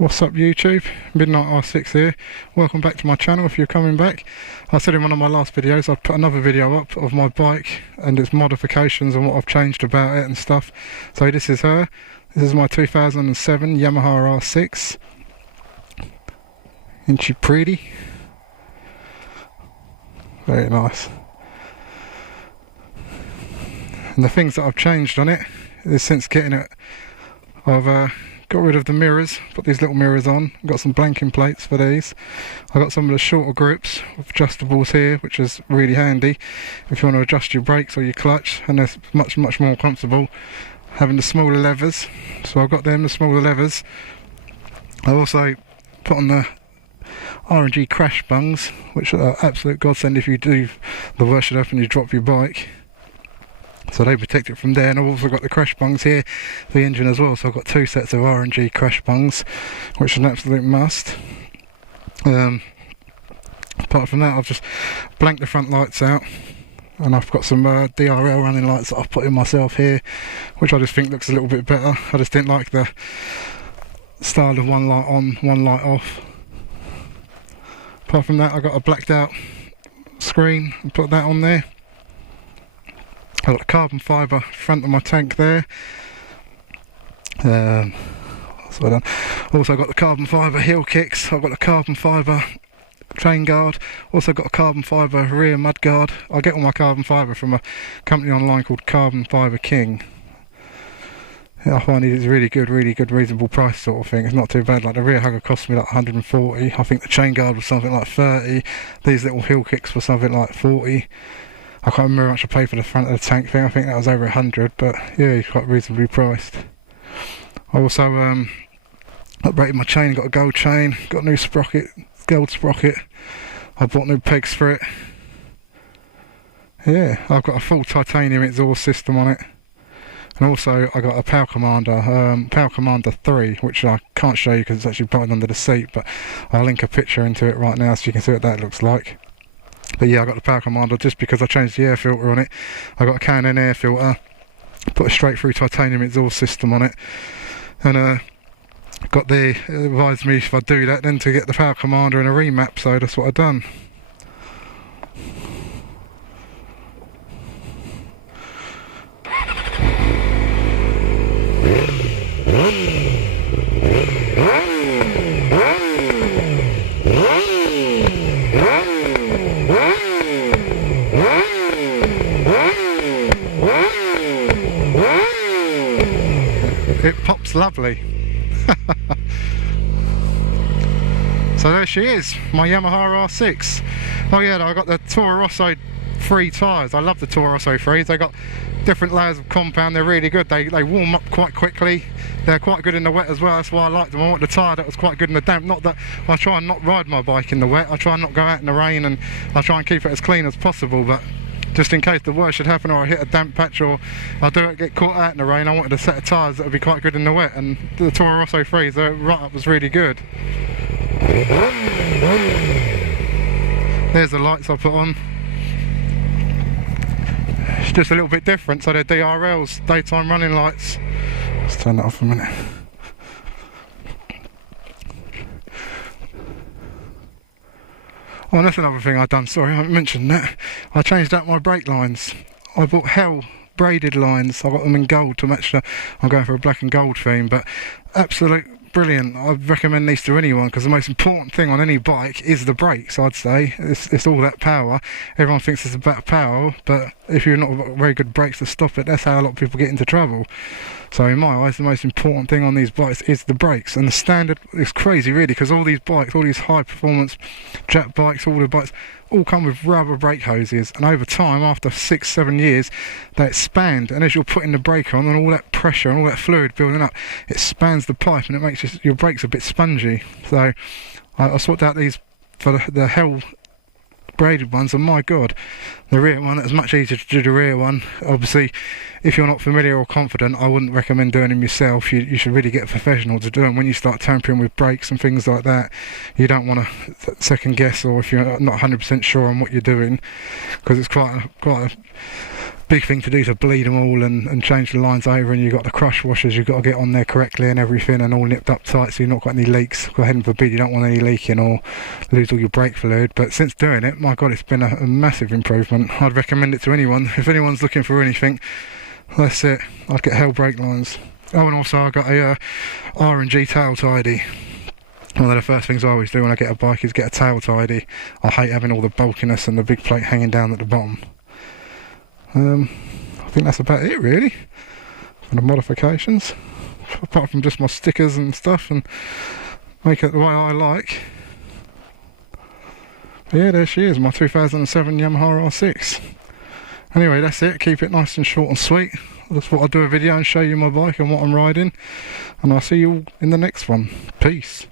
What's up YouTube, Midnight R6 here. Welcome back to my channel if you're coming back. I said in one of my last videos I'd put another video up of my bike and its modifications and what I've changed about it and stuff. So this is her. This is my 2007 Yamaha R6. Isn't she pretty? Very nice. And the things that I've changed on it is since getting it, I've got rid of the mirrors, put these little mirrors on, got some blanking plates for these. I got some of the shorter grips with adjustables here, which is really handy if you want to adjust your brakes or your clutch, and they're much more comfortable having the smaller levers. So I've got them, the smaller levers. I also put on the Rng Crash Bungs, which are absolute godsend if you do the worst should happen, you drop your bike. So they protect it from there, and I've also got the crash bungs here for the engine as well. So I've got two sets of Rng crash bungs, which is an absolute must. Apart from that, I've just blanked the front lights out, and I've got some DRL running lights that I've put in myself here, which I just think looks a little bit better. I just didn't like the style of one light on, one light off. Apart from that, I got a blacked out screen and put that on there. I've got a carbon fibre front of my tank there. What's I done? Also got the carbon fibre heel kicks. I've got a carbon fibre chain guard. Also got a carbon fibre rear mudguard. I get all my carbon fibre from a company online called Carbon Fibre King. Yeah, I find it's really good, reasonable price sort of thing. It's not too bad. Like the rear hugger cost me like 140. I think the chain guard was something like 30. These little heel kicks were something like 40. I can't remember how much I paid for the front of the tank thing. I think that was over 100, but yeah, it's quite reasonably priced. I also upgraded my chain, got a gold chain, got a new sprocket, gold sprocket. I bought new pegs for it. Yeah, I've got a full titanium exhaust system on it. And also I got a Power Commander 3, which I can't show you because it's actually buttoned under the seat, but I'll link a picture into it right now so you can see what that looks like. But yeah, I got the Power Commander just because I changed the air filter on it. I got a Canon air filter, put a straight through titanium exhaust system on it, and got the advised me if I do that then to get the Power Commander and a remap, so that's what I've done. It pops lovely. So there she is, my Yamaha R6. Oh yeah, I got the Toro Rosso 3 tyres. I love the Toro Rosso 3s. They got different layers of compound. They're really good. They warm up quite quickly. They're quite good in the wet as well. That's why I like them. I want the tyre that was quite good in the damp. Not that I try and not ride my bike in the wet. I try and not go out in the rain, and I try and keep it as clean as possible. But just in case the worst should happen, or I hit a damp patch, or I do get caught out in the rain, I wanted a set of tyres that would be quite good in the wet, and the Toro Rosso 3s, the right up was really good. There's the lights I put on. It's just a little bit different, so they're DRLs, daytime running lights. Let's turn that off a minute. Oh, and that's another thing I've done, sorry I haven't mentioned that. I changed out my brake lines. I bought Hell braided lines. I got them in gold to match the, I'm going for a black and gold theme, but absolute brilliant. I'd recommend these to anyone because the most important thing on any bike is the brakes, I'd say. It's all that power. Everyone thinks it's about power, but if you're not got very good brakes to stop it, that's how a lot of people get into trouble. So in my eyes, the most important thing on these bikes is the brakes. And the standard is crazy really, because all these bikes, all these high performance Jap bikes, all the bikes, all come with rubber brake hoses, and over time, after 6-7 years, they expand, and as you're putting the brake on and all that pressure and all that fluid building up, it spans the pipe and it makes your brakes a bit spongy. So I swapped out these for the Hell braided ones, and my god, the rear one, it's much easier to do the rear one. Obviously if you're not familiar or confident, I wouldn't recommend doing them yourself. You should really get a professional to do them. When you start tampering with brakes and things like that, you don't want to second guess, or if you're not 100% sure on what you're doing, because it's quite a big thing to do to bleed them all and change the lines over, and you've got the crush washers you've got to get on there correctly and everything, and all nipped up tight so you've not got any leaks. God heaven forbid you don't want any leaking or lose all your brake fluid. But since doing it, my god, it's been a massive improvement. I'd recommend it to anyone. If anyone's looking for anything, that's it. I'd get Hell brake lines. Oh, and also I got a Rng tail tidy. One of the first things I always do when I get a bike is get a tail tidy. I hate having all the bulkiness and the big plate hanging down at the bottom. I think that's about it really for the modifications, apart from just my stickers and stuff, and make it the way I like. But yeah, there she is, my 2007 Yamaha R6. Anyway, that's it. Keep it nice and short and sweet. I just thought I'd do a video and show you my bike and what I'm riding, and I'll see you all in the next one. Peace.